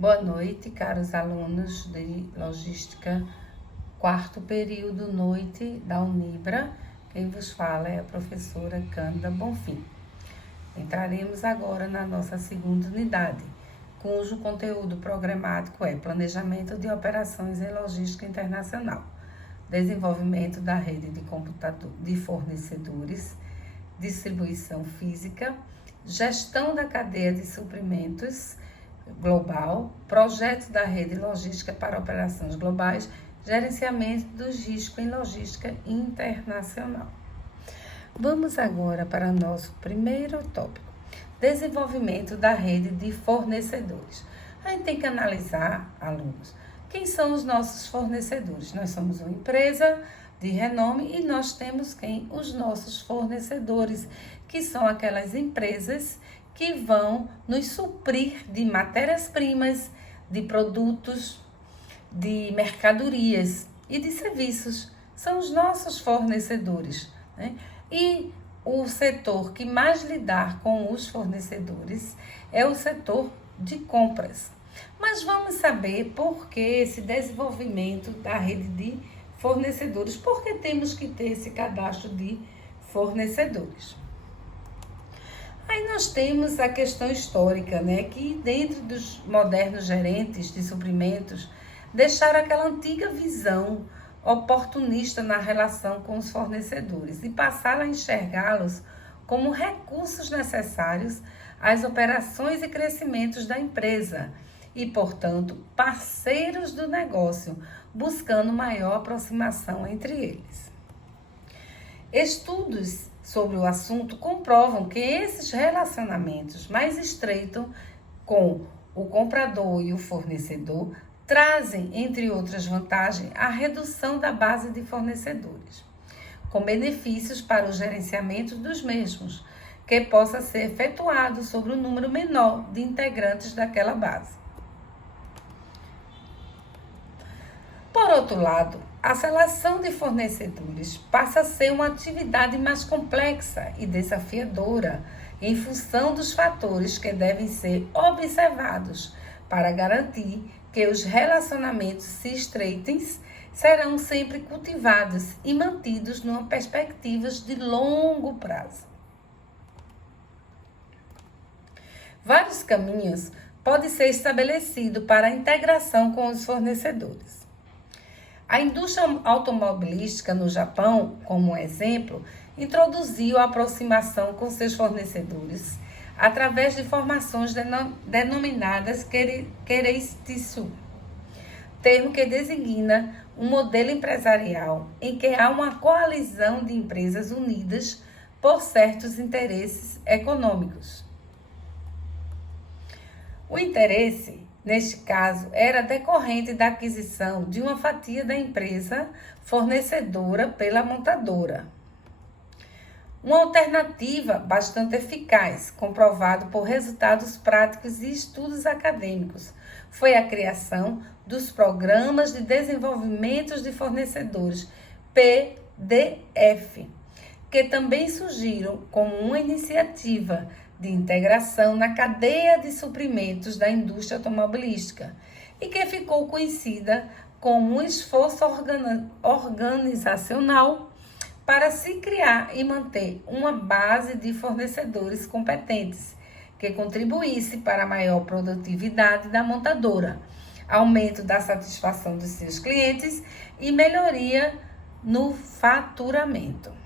Boa noite, caros alunos de Logística, quarto período, noite da Unibra. Quem vos fala é a professora Cândida Bonfim. Entraremos agora na nossa segunda unidade, cujo conteúdo programático é Planejamento de Operações em Logística Internacional, desenvolvimento da rede de computador de fornecedores, distribuição física, gestão da cadeia de suprimentos global, projetos da rede logística para operações globais, gerenciamento dos riscos em logística internacional. Vamos agora para nosso primeiro tópico, desenvolvimento da rede de fornecedores. A gente tem que analisar, alunos, quem são os nossos fornecedores. Nós somos uma empresa de renome e nós temos os nossos fornecedores, que são aquelas empresas que vão nos suprir de matérias-primas, de produtos, de mercadorias e de serviços. São os nossos fornecedores, né? E o setor que mais lidar com os fornecedores é o setor de compras. Mas vamos saber por que esse desenvolvimento da rede de fornecedores, por que temos que ter esse cadastro de fornecedores. Aí nós temos a questão histórica, né, que dentro dos modernos gerentes de suprimentos deixaram aquela antiga visão oportunista na relação com os fornecedores e passaram a enxergá-los como recursos necessários às operações e crescimentos da empresa e, portanto, parceiros do negócio, buscando maior aproximação entre eles. Estudos sobre o assunto comprovam que esses relacionamentos mais estreitos com o comprador e o fornecedor trazem, entre outras vantagens, a redução da base de fornecedores, com benefícios para o gerenciamento dos mesmos, que possa ser efetuado sobre um número menor de integrantes daquela base. Por outro lado, a seleção de fornecedores passa a ser uma atividade mais complexa e desafiadora em função dos fatores que devem ser observados para garantir que os relacionamentos se estreitem serão sempre cultivados e mantidos numa perspectiva de longo prazo. Vários caminhos podem ser estabelecidos para a integração com os fornecedores. A indústria automobilística no Japão, como exemplo, introduziu a aproximação com seus fornecedores através de formações denominadas Keiretsu, termo que designa um modelo empresarial em que há uma coalizão de empresas unidas por certos interesses econômicos. O interesse, neste caso, era decorrente da aquisição de uma fatia da empresa fornecedora pela montadora. Uma alternativa bastante eficaz, comprovado por resultados práticos e estudos acadêmicos, foi a criação dos Programas de Desenvolvimento de Fornecedores, PDF, que também surgiram como uma iniciativa de integração na cadeia de suprimentos da indústria automobilística e que ficou conhecida como um esforço organizacional para se criar e manter uma base de fornecedores competentes que contribuísse para a maior produtividade da montadora, aumento da satisfação dos seus clientes e melhoria no faturamento.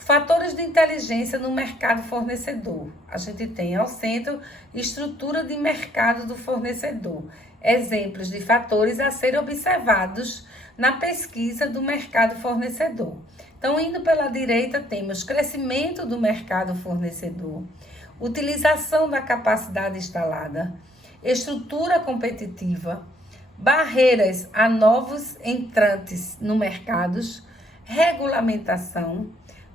Fatores de inteligência no mercado fornecedor. A gente tem ao centro estrutura de mercado do fornecedor. Exemplos de fatores a serem observados na pesquisa do mercado fornecedor. Então, indo pela direita, temos crescimento do mercado fornecedor, utilização da capacidade instalada, estrutura competitiva, barreiras a novos entrantes no mercado, regulamentação,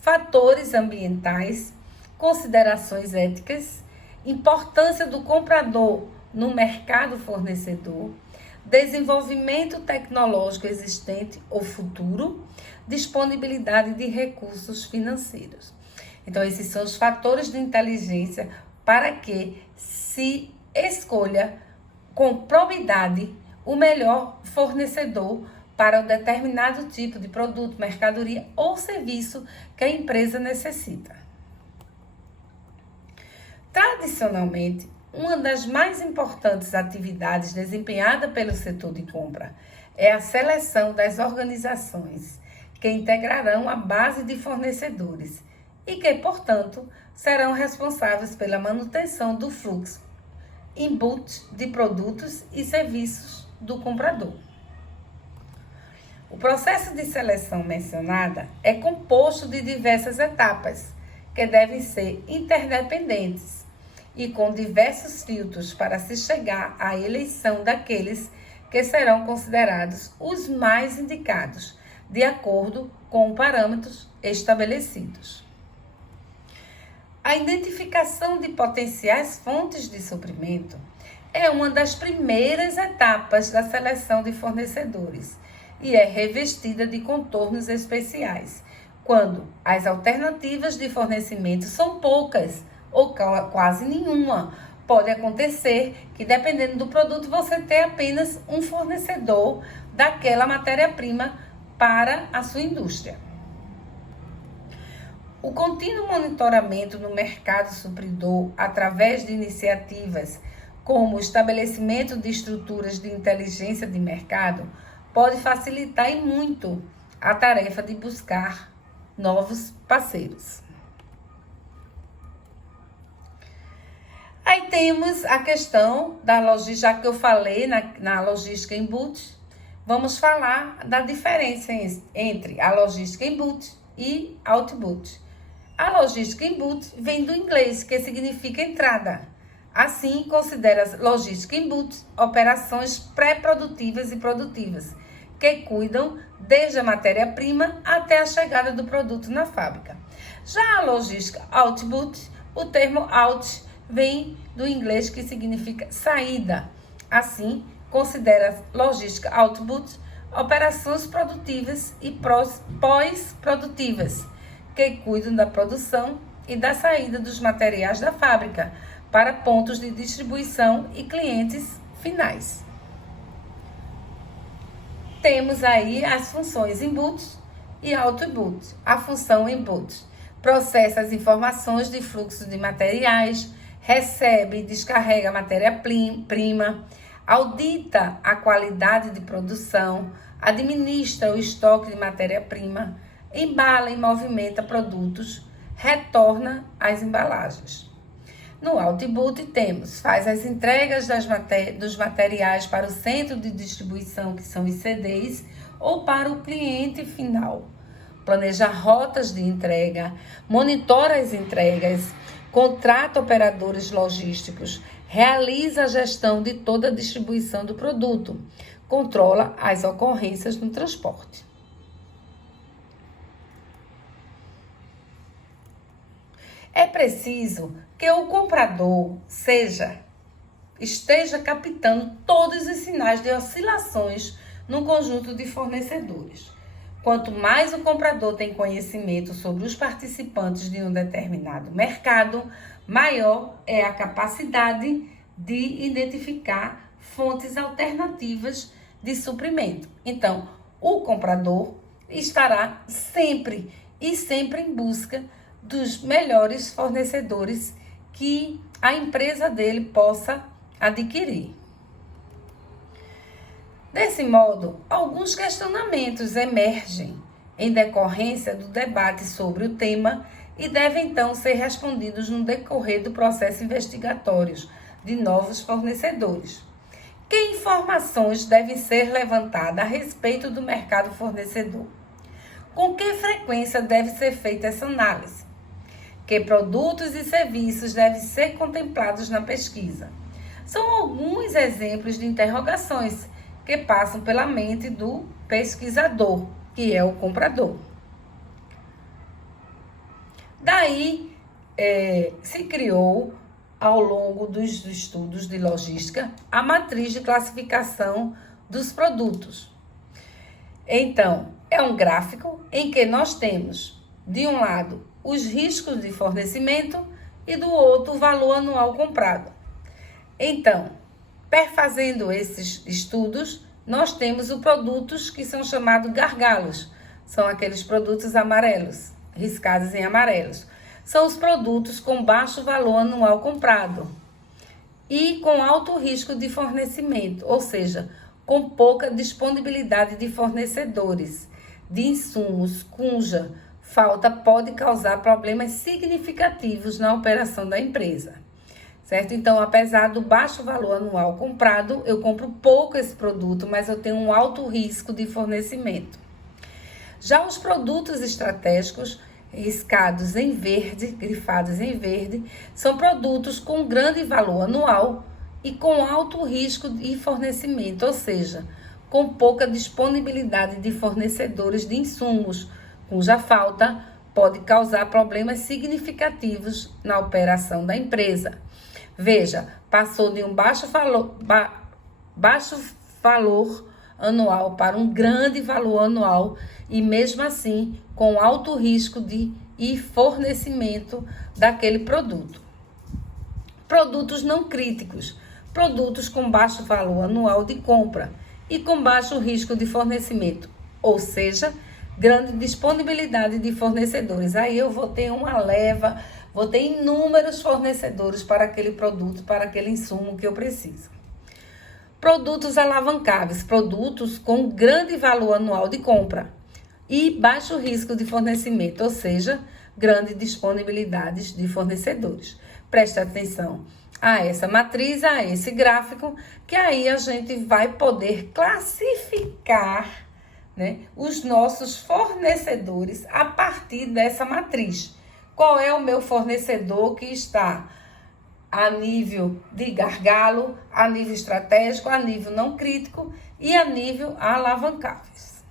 fatores ambientais, considerações éticas, importância do comprador no mercado fornecedor, desenvolvimento tecnológico existente ou futuro, disponibilidade de recursos financeiros. Então, esses são os fatores de inteligência para que se escolha com probidade o melhor fornecedor para o determinado tipo de produto, mercadoria ou serviço que a empresa necessita. Tradicionalmente, uma das mais importantes atividades desempenhada pelo setor de compra é a seleção das organizações que integrarão a base de fornecedores e que, portanto, serão responsáveis pela manutenção do fluxo input de produtos e serviços do comprador. O processo de seleção mencionada é composto de diversas etapas que devem ser interdependentes e com diversos filtros para se chegar à eleição daqueles que serão considerados os mais indicados, de acordo com parâmetros estabelecidos. A identificação de potenciais fontes de suprimento é uma das primeiras etapas da seleção de fornecedores e é revestida de contornos especiais, quando as alternativas de fornecimento são poucas ou quase nenhuma. Pode acontecer que, dependendo do produto, você tenha apenas um fornecedor daquela matéria-prima para a sua indústria. O contínuo monitoramento no mercado supridor através de iniciativas como o estabelecimento de estruturas de inteligência de mercado pode facilitar e muito a tarefa de buscar novos parceiros. Aí temos a questão da logística, já que eu falei na logística input, vamos falar da diferença entre a logística input e output. A logística input vem do inglês, que significa entrada. Assim, considera logística input operações pré-produtivas e produtivas, que cuidam desde a matéria-prima até a chegada do produto na fábrica. Já a logística output, o termo out vem do inglês, que significa saída. Assim, considera logística output operações produtivas e pós-produtivas, que cuidam da produção e da saída dos materiais da fábrica para pontos de distribuição e clientes finais. Temos aí as funções input e output. A função input processa as informações de fluxo de materiais, recebe e descarrega matéria-prima, audita a qualidade de produção, administra o estoque de matéria-prima, embala e movimenta produtos, retorna as embalagens. No output faz as entregas dos materiais para o centro de distribuição, que são os CDs, ou para o cliente final. Planeja rotas de entrega, monitora as entregas, contrata operadores logísticos, realiza a gestão de toda a distribuição do produto, controla as ocorrências no transporte. É preciso que o comprador esteja captando todos os sinais de oscilações no conjunto de fornecedores. Quanto mais o comprador tem conhecimento sobre os participantes de um determinado mercado, maior é a capacidade de identificar fontes alternativas de suprimento. Então, o comprador estará sempre em busca dos melhores fornecedores que a empresa dele possa adquirir. Desse modo, alguns questionamentos emergem em decorrência do debate sobre o tema e devem então ser respondidos no decorrer do processo investigatório de novos fornecedores. Que informações devem ser levantadas a respeito do mercado fornecedor? Com que frequência deve ser feita essa análise? Que produtos e serviços devem ser contemplados na pesquisa? São alguns exemplos de interrogações que passam pela mente do pesquisador, que é o comprador. Daí, se criou, ao longo dos estudos de logística, a matriz de classificação dos produtos. Então, é um gráfico em que nós temos, de um lado, os riscos de fornecimento e do outro, o valor anual comprado. Então, perfazendo esses estudos, nós temos os produtos que são chamados gargalos. São aqueles produtos amarelos, riscados em amarelos. São os produtos com baixo valor anual comprado e com alto risco de fornecimento, ou seja, com pouca disponibilidade de fornecedores de insumos, cuja falta pode causar problemas significativos na operação da empresa. Certo? Então, apesar do baixo valor anual comprado, eu compro pouco esse produto, mas eu tenho um alto risco de fornecimento. Já os produtos estratégicos, riscados em verde, grifados em verde, são produtos com grande valor anual e com alto risco de fornecimento, ou seja, com pouca disponibilidade de fornecedores de insumos, cuja falta pode causar problemas significativos na operação da empresa. Veja, passou de um baixo valor anual para um grande valor anual e mesmo assim com alto risco de fornecimento daquele produto. Produtos não críticos, produtos com baixo valor anual de compra e com baixo risco de fornecimento, ou seja, grande disponibilidade de fornecedores. Aí eu vou ter uma leva, vou ter inúmeros fornecedores para aquele produto, para aquele insumo que eu preciso. Produtos alavancáveis, produtos com grande valor anual de compra e baixo risco de fornecimento, ou seja, grande disponibilidade de fornecedores. Preste atenção a essa matriz, a esse gráfico, que aí a gente vai poder classificar, né, os nossos fornecedores a partir dessa matriz. Qual é o meu fornecedor que está a nível de gargalo, a nível estratégico, a nível não crítico e a nível alavancáveis.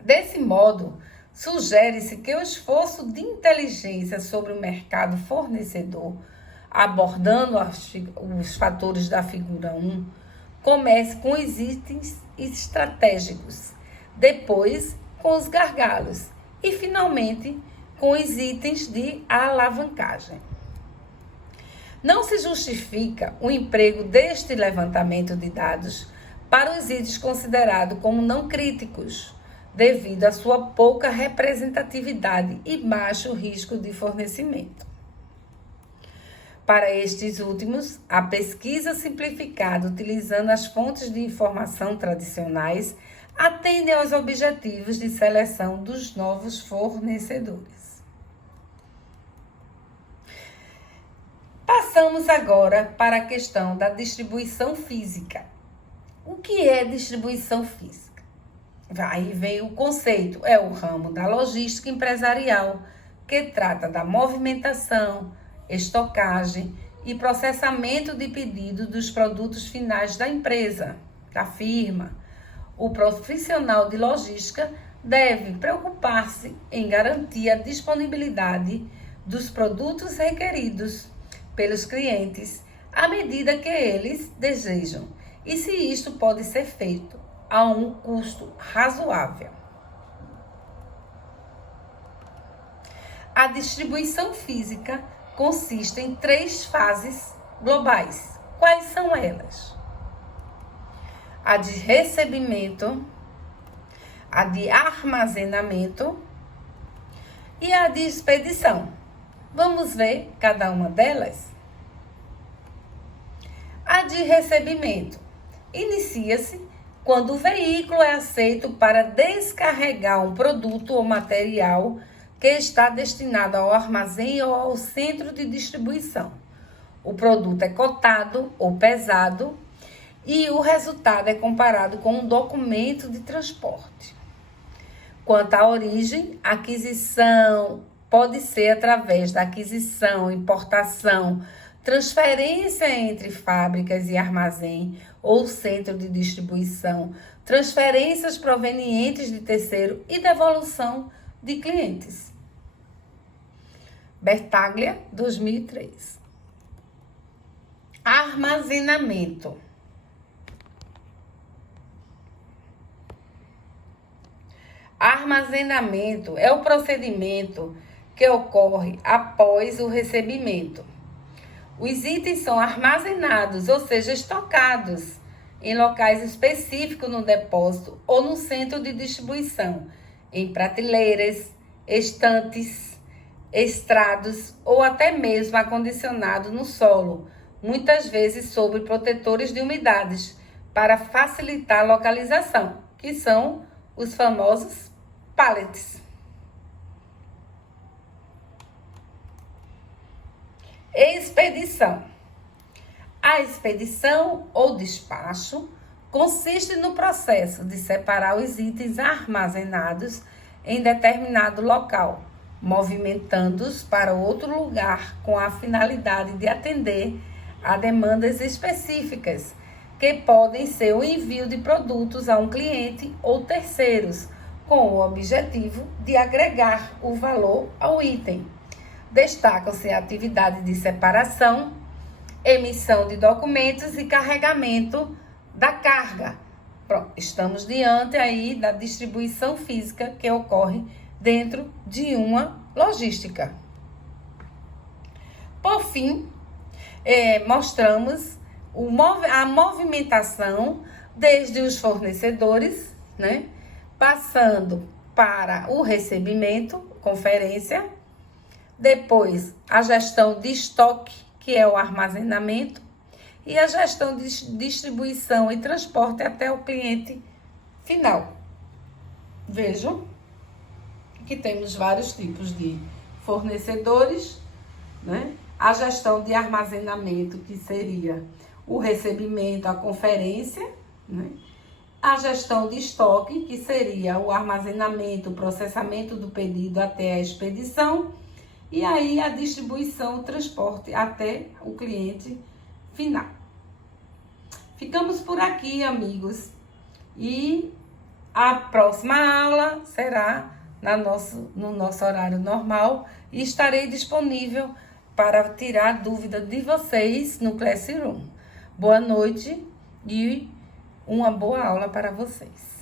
Desse modo, sugere-se que o esforço de inteligência sobre o mercado fornecedor, abordando os fatores da figura 1, comece com os itens estratégicos, depois com os gargalos e, finalmente, com os itens de alavancagem. Não se justifica o emprego deste levantamento de dados para os itens considerados como não críticos, devido à sua pouca representatividade e baixo risco de fornecimento. Para estes últimos, a pesquisa simplificada utilizando as fontes de informação tradicionais atende aos objetivos de seleção dos novos fornecedores. Passamos agora para a questão da distribuição física. O que é distribuição física? Aí vem o conceito, é o ramo da logística empresarial, que trata da movimentação, estocagem e processamento de pedido dos produtos finais da empresa, da firma. O profissional de logística deve preocupar-se em garantir a disponibilidade dos produtos requeridos pelos clientes à medida que eles desejam e se isto pode ser feito a um custo razoável. A distribuição física consiste em 3 fases globais. Quais são elas? A de recebimento, a de armazenamento e a de expedição. Vamos ver cada uma delas? A de recebimento inicia-se quando o veículo é aceito para descarregar um produto ou material que está destinado ao armazém ou ao centro de distribuição. O produto é cotado ou pesado e o resultado é comparado com um documento de transporte. Quanto à origem, a aquisição pode ser através da aquisição, importação, transferência entre fábricas e armazém ou centro de distribuição, transferências provenientes de terceiro e devolução de clientes. Bertaglia, 2003. Armazenamento. Armazenamento é o procedimento que ocorre após o recebimento. Os itens são armazenados, ou seja, estocados em locais específicos no depósito ou no centro de distribuição, em prateleiras, estantes, estrados ou até mesmo acondicionado no solo, muitas vezes sob protetores de umidades, para facilitar a localização, que são os famosos pallets. Expedição. A expedição ou despacho consiste no processo de separar os itens armazenados em determinado local, movimentando-os para outro lugar com a finalidade de atender a demandas específicas, que podem ser o envio de produtos a um cliente ou terceiros, com o objetivo de agregar o valor ao item. Destacam-se a atividade de separação, emissão de documentos e carregamento da carga. Pronto, estamos diante aí da distribuição física que ocorre dentro de uma logística. Por fim, mostramos a movimentação desde os fornecedores, né, passando para o recebimento, conferência, depois a gestão de estoque, que é o armazenamento, e a gestão de distribuição e transporte até o cliente final. Vejam que temos vários tipos de fornecedores, né? A gestão de armazenamento, que seria o recebimento, a conferência, né? A gestão de estoque, que seria o armazenamento, o processamento do pedido até a expedição, e aí a distribuição, o transporte até o cliente final. Ficamos por aqui, amigos, e a próxima aula será no nosso horário normal e estarei disponível para tirar dúvida de vocês no Classroom. Boa noite e uma boa aula para vocês.